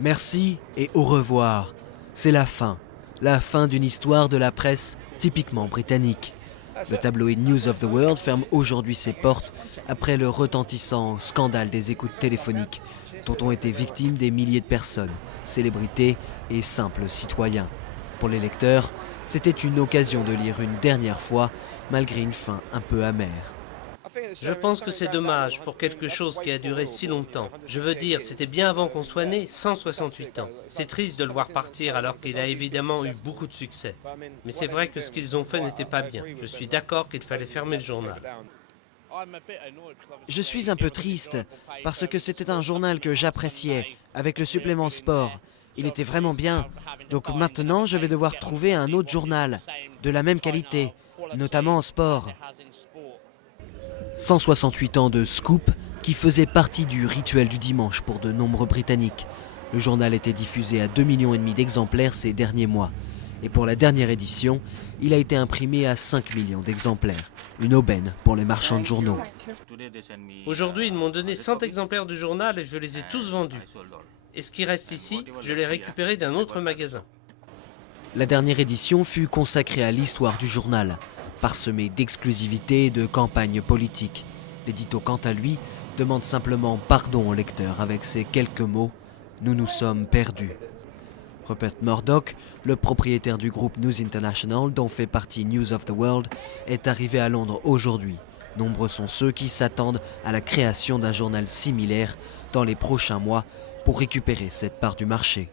Merci et au revoir. C'est la fin d'une histoire de la presse typiquement britannique. Le tabloïd News of the World ferme aujourd'hui ses portes après le retentissant scandale des écoutes téléphoniques dont ont été victimes des milliers de personnes, célébrités et simples citoyens. Pour les lecteurs, c'était une occasion de lire une dernière fois malgré une fin un peu amère. Je pense que c'est dommage pour quelque chose qui a duré si longtemps. Je veux dire, c'était bien avant qu'on soit né, 168 ans. C'est triste de le voir partir alors qu'il a évidemment eu beaucoup de succès. Mais c'est vrai que ce qu'ils ont fait n'était pas bien. Je suis d'accord qu'il fallait fermer le journal. Je suis un peu triste parce que c'était un journal que j'appréciais avec le supplément sport. Il était vraiment bien. Donc maintenant, je vais devoir trouver un autre journal de la même qualité, notamment en sport. 168 ans de scoop qui faisait partie du rituel du dimanche pour de nombreux Britanniques. Le journal était diffusé à 2,5 millions d'exemplaires ces derniers mois. Et pour la dernière édition, il a été imprimé à 5 millions d'exemplaires. Une aubaine pour les marchands de journaux. Aujourd'hui, ils m'ont donné 100 exemplaires du journal et je les ai tous vendus. Et ce qui reste ici, je l'ai récupéré d'un autre magasin. La dernière édition fut consacrée à l'histoire du journal, parsemée d'exclusivités et de campagnes politiques. L'édito, quant à lui, demande simplement pardon au lecteur avec ces quelques mots « Nous nous sommes perdus ». Rupert Murdoch, le propriétaire du groupe News International dont fait partie News of the World, est arrivé à Londres aujourd'hui. Nombreux sont ceux qui s'attendent à la création d'un journal similaire dans les prochains mois pour récupérer cette part du marché.